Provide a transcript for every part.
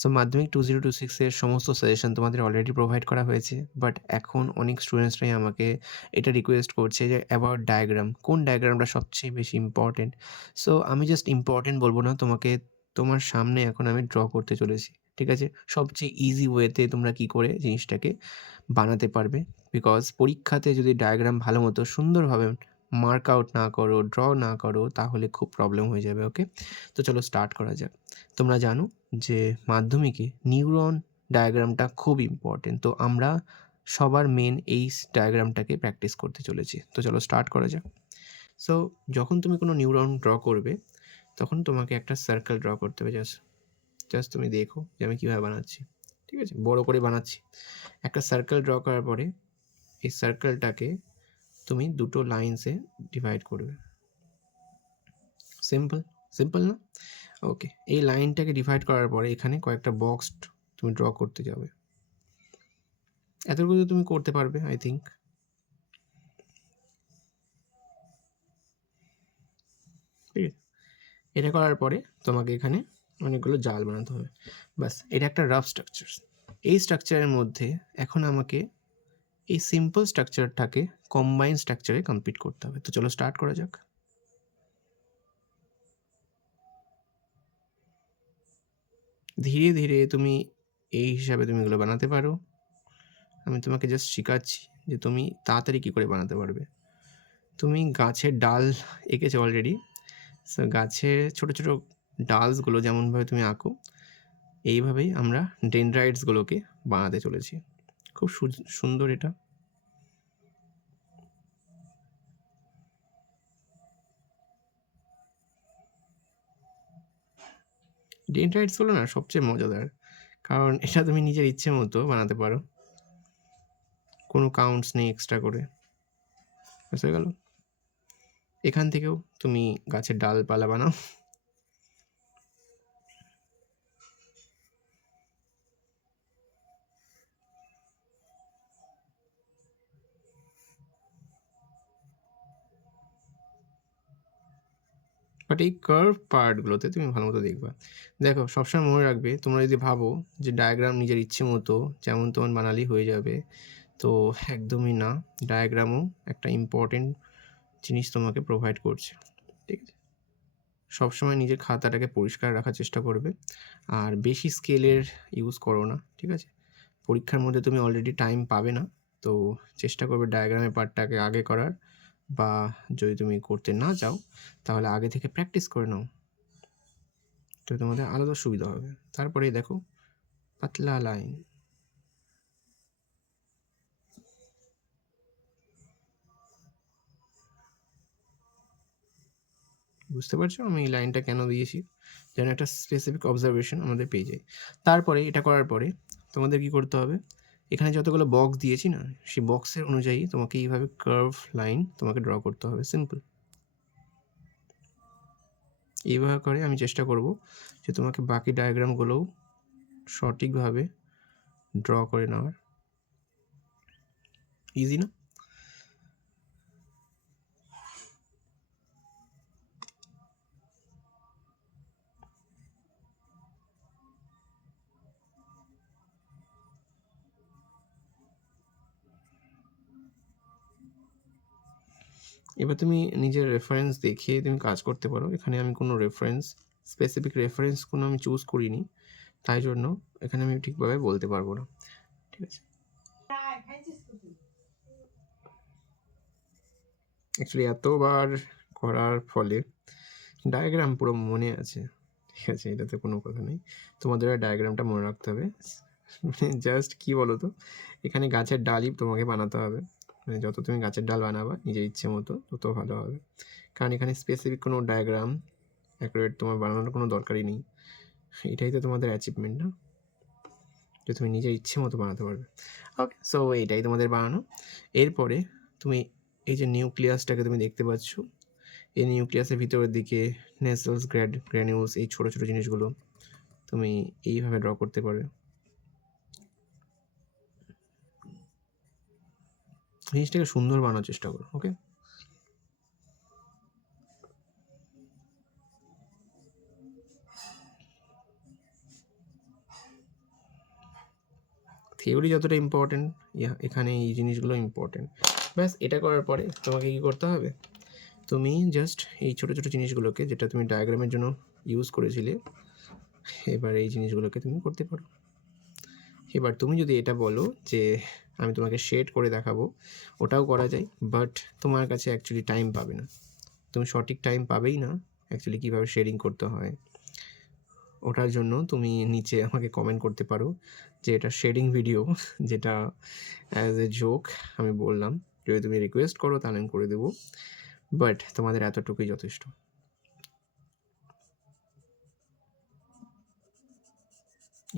So মাধ্যমিক 2026 এর সমস্ত সাজেশন তোমাদের অলরেডি প্রোভাইড করা হয়েছে। বাট এখন অনেক স্টুডেন্টসরাই আমাকে এটা রিকোয়েস্ট করছে যে অ্যাবাউট ডায়াগ্রাম, কোন ডায়াগ্রামটা সবচেয়ে বেশি ইম্পর্টেন্ট? সো আমি জাস্ট ইম্পর্টেন্ট বলব না, তোমাকে তোমার সামনে এখন আমি ড্র করতে চলেছি। ঠিক আছে? সবচেয়ে ইজি ওয়েতে তোমরা কি করে জিনিসটাকে বানাতে পারবে। বিকজ পরীক্ষাতে যদি ডায়াগ্রাম ভালো মতো সুন্দরভাবে মার্ক আউট না করো, ড্র না করো, তাহলে খুব প্রবলেম হয়ে যাবে। ওকে? তো চলো স্টার্ট করা যাক। তোমরা জানো যে মাধ্যমিকে নিউরন ডায়াগ্রামটা খুব ইম্পর্টেন্ট। তো আমরা সবার মেন এই ডায়াগ্রামটাকে প্র্যাকটিস করতে চলেছি। তো চলো স্টার্ট করা যাক। সো যখন তুমি কোনো নিউরন ড্র করবে, তখন তোমাকে একটা সার্কেল ড্র করতে হবে। জাস্ট জাস্ট তুমি দেখো যে আমি কীভাবে বানাচ্ছি। ঠিক আছে? বড় করে বানাচ্ছি। একটা সার্কেল ড্র করার পরে এই সার্কেলটাকে তুমি দুটো লাইন্সে ডিভাইড করবে। সিম্পল, সিম্পল না? ওকে, এই লাইনটাকে ডিভাইড করার পরে এখানে কয়েকটা বক্স তুমি ড্র করতে যাবে। এতটুকু তুমি করতে পারবে আই থিঙ্ক। ঠিক আছে? এটা করার পরে তোমাকে এখানে অনেকগুলো জাল বানাতে হবে। বাস, এটা একটা রাফ স্ট্রাকচার। এই স্ট্রাকচারের মধ্যে এখন আমাকে এই সিম্পল স্ট্রাকচারটাকে কম্বাইন স্ট্রাকচারে কমপ্লিট করতে হবে। তো চলো স্টার্ট করা যাক। ধীরে ধীরে তুমি এই হিসাবে তুমি এগুলো বানাতে পারো। আমি তোমাকে জাস্ট শেখাচ্ছি যে তুমি তাড়াতাড়ি কী করে বানাতে পারবে। তুমি গাছের ডাল এঁকেছো অলরেডি। সো গাছের ছোটো ছোটো ডালসগুলো যেমনভাবে তুমি আঁকো, এইভাবেই আমরা ডেনড্রাইটসগুলোকে বানাতে চলেছি। খুব সুন্দর এটা। ডেনড্রাইটসগুলো না সবচেয়ে মজাদার, কারণ এটা তুমি নিজের ইচ্ছে মতো বানাতে পারো, কোনো কাউন্টস নেই এক্সট্রা করে। বুঝতে গেল? এখান থেকেও তুমি গাছের ডালপালা বানাও। বাট এই কার্ভ পার্টগুলোতে তুমি ভালো মতো দেখবা। দেখো, সবসময় মনে রাখবে, তোমরা যদি ভাবো যে ডায়াগ্রাম নিজের ইচ্ছে মতো যেমন তেমন বানালেই হয়ে যাবে, তো একদমই না। ডায়াগ্রামও একটা ইম্পর্টেন্ট জিনিস তোমাকে প্রোভাইড করছে। ঠিক আছে? সবসময় নিজের খাতাটাকে পরিষ্কার রাখার চেষ্টা করবে, আর বেশি স্কেলের ইউজ করো না। ঠিক আছে? পরীক্ষার মধ্যে তুমি অলরেডি টাইম পাবে না, তো চেষ্টা করবে ডায়াগ্রামের পার্টটাকে আগে করার, বা যদি তুমি করতে না চাও তাহলে আগে থেকে প্র্যাকটিস করে নাও, তো তোমাদের আলাদা সুবিধা হবে। তারপরে দেখো, পাতলা লাইন। বুঝতে পারছো আমি এই লাইনটা কেন দিয়েছি? যেন একটা স্পেসিফিক অবজারভেশন আমাদের পেয়ে যায়। তারপরে এটা করার পরে তোমাদের কি করতে হবে, এখানে যতগুলো বক্স দিয়েছি না, সেই বক্সের অনুযায়ী তোমাকে এইভাবে কার্ভ লাইন তোমাকে ড্র করতে হবে। সিম্পল। এইভাবে করে আমি চেষ্টা করব যে তোমাকে বাকি ডায়াগ্রামগুলোও সঠিকভাবে ড্র করে নেওয়ার। ইজি না? এবার তুমি নিজের রেফারেন্স দেখে তুমি কাজ করতে পারো। এখানে আমি কোনো স্পেসিফিক রেফারেন্স কোনো আমি চুজ করিনি, তাই জন্য এখানে আমি ঠিকভাবে বলতে পারবো না। ঠিক আছে? অ্যাকচুয়ালি এতবার করার ফলে ডায়াগ্রাম পুরো মনে আছে। ঠিক আছে? এটাতে কোনো কথা নেই। তোমাদের ডায়াগ্রামটা মনে রাখতে হবে। মানে জাস্ট কী বলো তো, এখানে গাছের ডালই তোমাকে বানাতে হবে। মানে যত তুমি গাছের ডাল বানাবা নিজের ইচ্ছে মতো, তত ভালো হবে। কারণ এখানে স্পেসিফিক কোনো ডায়াগ্রাম অ্যাকুরেট তোমার বানানোর কোনো দরকারই নেই। এটাই তো তোমাদের অ্যাচিভমেন্ট না, যে তুমি নিজের ইচ্ছে মতো বানাতে পারবে। ওকে, সো এইটাই তোমাদের বানানো। এরপরে তুমি এই যে নিউক্লিয়াসটাকে তুমি দেখতে পাচ্ছ, এই নিউক্লিয়াসের ভিতরের দিকে নেসেলস, গ্র্যানিউলস, এই ছোটো ছোটো জিনিসগুলো তুমি এইভাবে ড্র করতে পারবে। জিনিসটাকে সুন্দর বানানোর চেষ্টা করো। ওকে? থিওরি যতটা ইম্পর্টেন্ট, এখানে এই জিনিসগুলো ইম্পর্টেন্ট। ব্যাস এটা করার পরে তোমাকে কী করতে হবে, তুমি জাস্ট এই ছোটো ছোটো জিনিসগুলোকে যেটা তুমি ডায়াগ্রামের জন্য ইউজ করেছিলে, এবার এই জিনিসগুলোকে তুমি করতে পারো। এবার তুমি যদি এটা বলো যে আমি তোমাকে শেড করে দেখাবো, ওটাও করা যায়, বাট তোমার কাছে অ্যাকচুয়ালি টাইম পাবে না, তুমি সঠিক টাইম পাবেই না অ্যাকচুয়ালি কীভাবে শেডিং করতে হয়। ওটার জন্য তুমি নিচে আমাকে কমেন্ট করতে পারো যে এটা শেডিং ভিডিও, যেটা অ্যাজ এ জোক আমি বললাম। যদি তুমি রিকোয়েস্ট করো তাহলে আমি করে দেবো, বাট তোমাদের এতটুকুই যথেষ্ট।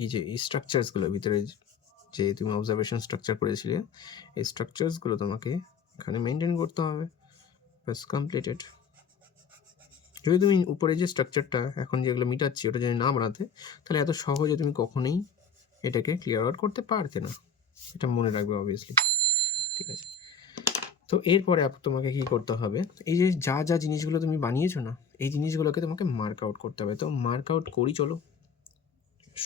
এই যে এই স্ট্রাকচার্সগুলোর ভিতরে যে তুমি অবজারভেশন স্ট্রাকচার করেছিলে, এই স্ট্রাকচার্সগুলো তোমাকে এখানে মেনটেন করতে হবে। ব্যাস কমপ্লিটেড। যদি তুমি উপরে যে স্ট্রাকচারটা এখন যেগুলো মিটাচ্ছি ওটা যদি না বানাতে, তাহলে এত সহজে তুমি কখনোই এটাকে ক্লিয়ার আউট করতে পারতে না, এটা মনে রাখবে অবভিয়াসলি। ঠিক আছে, তো এরপরে তোমাকে কী করতে হবে, এই যে যা যা জিনিসগুলো তুমি বানিয়েছো না, এই জিনিসগুলোকে তোমাকে মার্ক আউট করতে হবে। তো মার্ক আউট করি চলো।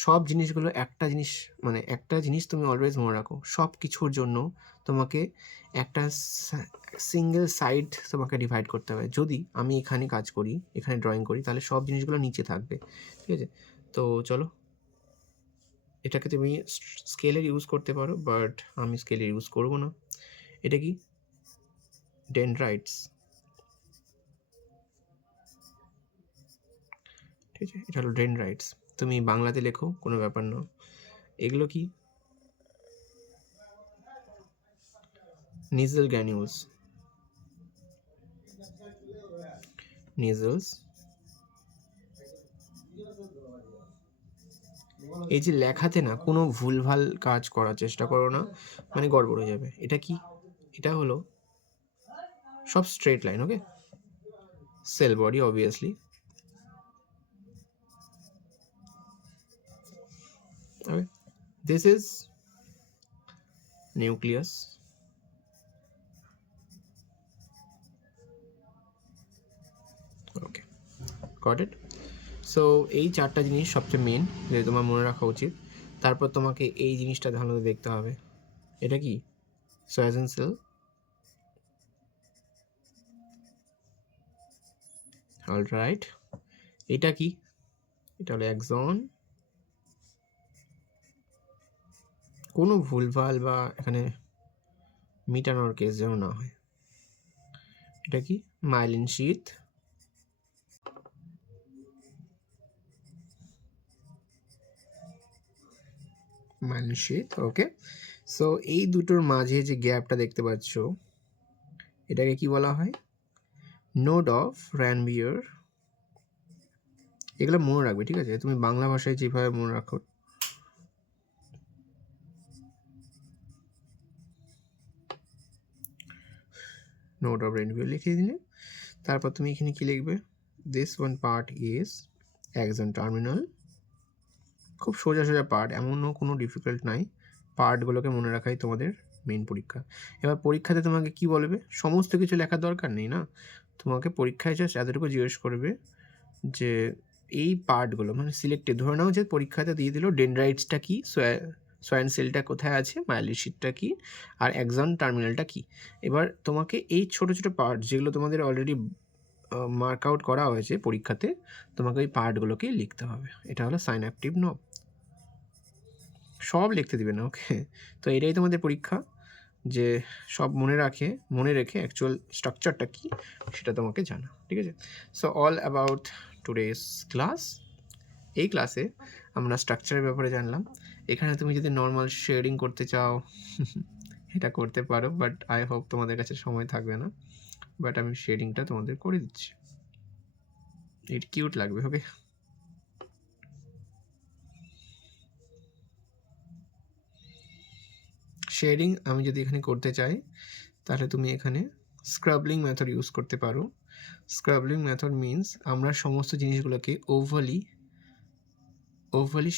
সব জিনিসগুলো একটা জিনিস, মানে একটা জিনিস তুমি অলওয়েজ মনে রাখো, সব কিছুর জন্য তোমাকে একটা সিঙ্গেল সাইড তোমাকে ডিভাইড করতে হবে। যদি আমি এখানে কাজ করি, এখানে ড্রয়িং করি, তাহলে সব জিনিসগুলো নিচে থাকবে। ঠিক আছে, তো চলো এটাকে তুমি স্কেলের ইউজ করতে পারো, বাট আমি স্কেলের ইউজ করবো না। এটা কি ডেনড্রাইটস, ঠিক আছে, এটা হলো ডেনড্রাইটস। তুমি বাংলাতে লেখো, কোনো ব্যাপার না। এগুলো কি nasal granules, nasals। এই যে লেখাতে না কোনো ভুলভাল কাজ করার চেষ্টা করো না, মানে গড়বড় হয়ে যাবে। এটা কি, এটা হলো সব straight line. Okay, sell body obviously. Okay, this is nucleus. Okay, got it. So এই চারটা জিনিস সবচেয়ে মেন, যে তোমার মনে রাখা উচিত। তারপর তোমাকে এই জিনিসটা ভালো দেখতে হবে, এটা কি সোয়াজেন সেল। অলরাইট, এটা কি, এটা হলো এক্সন। কোনো ভুলভাল বা এখানে মিটানোর কেস যেন না হয়। এটা কি মাইলিন শীথ। মাইলিন শীথ, ওকে। সো এই দুটোর মাঝে যে গ্যাপটা দেখতে পাচ্ছ, এটাকে কি বলা হয়, নোড অফ র্যানভিয়ার। এগুলো মনে রাখবে, ঠিক আছে, তুমি বাংলা ভাষায় যেভাবে মনে রাখো। নোড অফ র্যানভিয়ার লিখে দিলে, তারপর তুমি এখানে কি লিখবে, this one part is axon terminal. খুব সোজা সোজা পার্ট, এমনও কোনো ডিফিকাল্ট নাই। পার্টগুলোকে মনে রাখাই তোমাদের মেন পরীক্ষা। এবার পরীক্ষাতে তোমাকে কি বলবে, সমস্ত কিছু লেখার দরকার নেই না, তোমাকে পরীক্ষায় জাস্ট এতটুকু জিজ্ঞেস করবে যে এই পার্টগুলো মানে সিলেক্টেড, ধরে নাও যে পরীক্ষাতে দিয়ে দিল ডেনড্রাইটসটা কী, সোয়ান সেলটা কোথায় আছে, মাইলিন শীথটা কী, আর এক্সন টার্মিনালটা কী। এবার তোমাকে এই ছোটো ছোটো পার্ট যেগুলো তোমাদের অলরেডি মার্ক আউট করা হয়েছে পরীক্ষাতে, তোমাকে ওই পার্টগুলোকে লিখতে হবে। এটা হলো সাইন্যাপটিভ নব, সব লিখতে দিবে না। ওকে, তো এটাই তোমাদের পরীক্ষা, যে সব মনে রেখে অ্যাকচুয়াল স্ট্রাকচারটা কী সেটা তোমাকে জানা। ঠিক আছে, so all about today's class. এই ক্লাসে আমরা স্ট্রাকচারের ব্যাপারে জানলাম। এখানে তুমি যদি নর্মাল শেডিং করতে চাও এটা করতে পারো, বাট আই হোপ তোমাদের কাছে সময় থাকবে না, বাট আমি শেডিংটা তোমাদের করে দিচ্ছি, এটা কিউট লাগবে। ওকে, শেডিং আমি যদি এখানে করতে চাই, তাহলে তুমি এখানে স্ক্রাবলিং মেথড ইউজ করতে পারো। স্ক্রাবলিং মেথড মিনস আমরা সমস্ত জিনিসগুলোকে ওভালি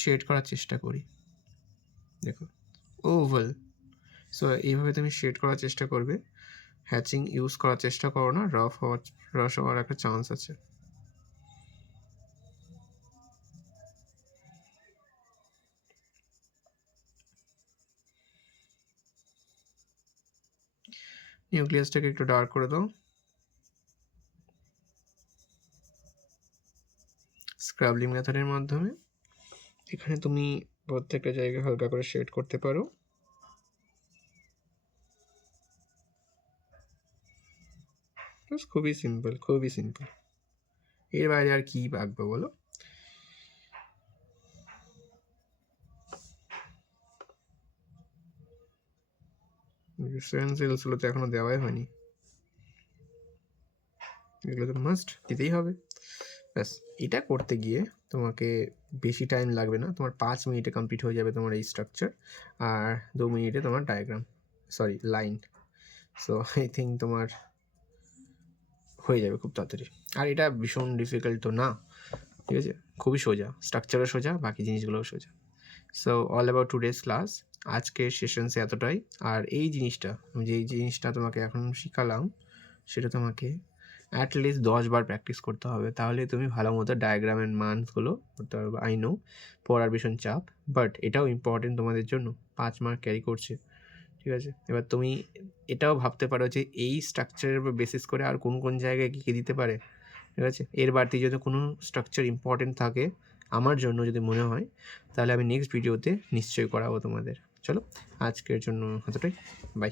শেড করার চেষ্টা করি। দেখো ওভাল, সো এইভাবে তুমি শেড করার চেষ্টা করবে। হ্যাচিং ইউজ করার চেষ্টা করো না, রফ হওয়ার একটা চান্স আছে। নিউক্লিয়াসটাকে একটু ডার্ক করে দাও। স্ক্রাবলিং মেথডের মাধ্যমে এখানে তুমি প্রত্যেকটা জায়গায় হালকা করে শেড করতে পারো। খুবই সিম্পল, খুবই সিম্পল। এর বাইরে আর কি আঁকবো বলো? রেফারেন্সগুলো তো এখনো দেওয়াই হয়নি, এগুলো তো মাস্ট দিতেই হবে। ব্যাস, এটা করতে গিয়ে তোমাকে বেশি টাইম লাগবে না, তোমার 5 মিনিটে কমপ্লিট হয়ে যাবে তোমার এই স্ট্রাকচার, আর 2 মিনিটে তোমার diagram, sorry line. So I think তোমার হয়ে যাবে খুব তাড়াতাড়ি। আর এটা ভীষণ ডিফিকাল্ট তো না, ঠিক আছে, খুবই সোজা, স্ট্রাকচারও সোজা, বাকি জিনিসগুলোও সোজা। So all about today's class, আজকের সেশনসে এতটাই। আর এই জিনিসটা, আমি যেই জিনিসটা তোমাকে এখন শিখালাম, সেটা তোমাকে অ্যাটলিস্ট 10 বার প্র্যাকটিস করতে হবে, তাহলে তুমি ভালো মতো ডায়াগ্রামের মানগুলো করতে পারবে। আই নো পড়ার ভীষণ চাপ, বাট এটাও ইম্পর্টেন্ট তোমাদের জন্য, 5 মার্ক ক্যারি করছে, ঠিক আছে। এবার তুমি এটাও ভাবতে পারো যে এই স্ট্রাকচারের উপর বেসিস করে আর কোন কোন জায়গায় কী কী দিতে পারে, ঠিক আছে। এর বাড়তি যদি কোনো স্ট্রাকচার ইম্পর্টেন্ট থাকে আমার জন্য যদি মনে হয়, তাহলে আমি নেক্সট ভিডিওতে নিশ্চয়ই করাবো তোমাদের। চলো আজকের জন্য এতটাই, বাই।